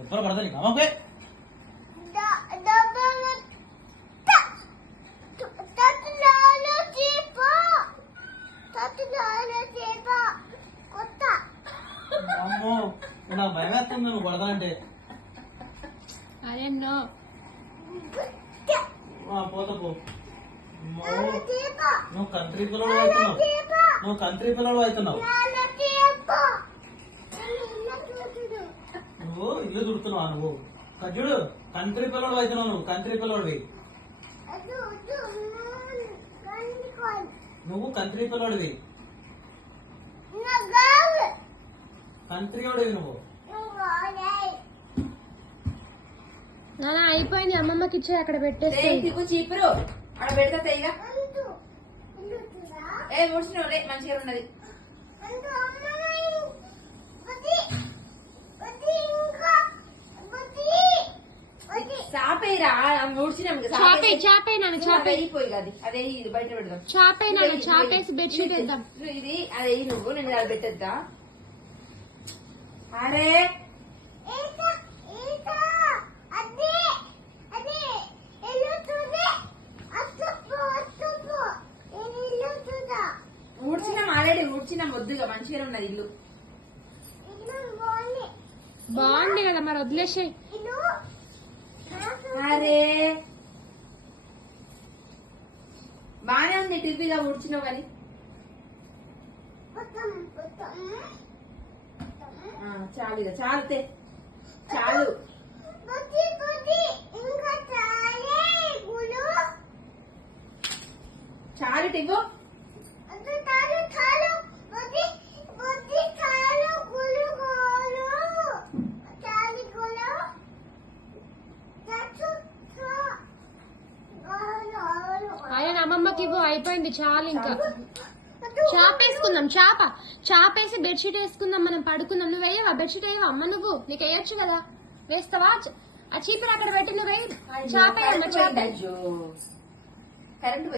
ఎప్పుడు పడతా నీకు అమ్మకే అమ్మో నాకు భయం వేస్తుంది నువ్వు పడతా అంటే. అరే నో పోతా పో. నువ్వు కంట్రీ పిల్లడు అవుతున్నావు, నువ్వు కంట్రీ పిల్లడు అవుతున్నావు, నువ్వు ఇల్లు చుడుతున్నావు, నువ్వు చూడు కంట్రీ పిల్లడు అవుతున్నావు, నువ్వు కంట్రీ పిల్లడివి, నువ్వు కంట్రీ పిల్లడివి, కంట్రీ వాడివి నువ్వు. అయిపోయింది, అమ్మమ్మకి ఇచ్చే అక్కడ పెట్టేస్తే చీపురు అక్కడ పెడతా తెయ్యగా ఏ ముడిచినోడే మంచిగా ఉన్నది. చాపేరా ముడిచినాం చాపేయిపోయి కాదు అదే ఇది బయట పెడదాం. చాపేసి బెడ్షీట్ వేద్దాం. ఇది అదే నువ్వు నేను అది పెట్టద్దా. అరే ఊడ్చినాం ఆల్రెడీ ఊడ్చినాం వద్దుగా మంచిగా ఉన్నది ఇల్లు. బాగుంది కదా మరి వదిలేసాయి. అరే బానే ఉంది టిపిగా ఊడ్చినావు కానీ చాలు ఇక చాలుతే చాలు. చాలు టివ్వు ఆయన అమ్మమ్మకి ఇవ్వు, అయిపోయింది చాలు. ఇంకా చాపేసుకుందాం, చాపేసి బెడ్షీట్ వేసుకుందాం, మనం పడుకుందాం. నువ్వు వేయవా బెడ్షీట్? వేయవా అమ్మ? నువ్వు నీకు వేయొచ్చు కదా, వేస్తావా? ఆ చీపురు అక్కడ పెట్టి నువ్వు వేయి. చాప కరెంట్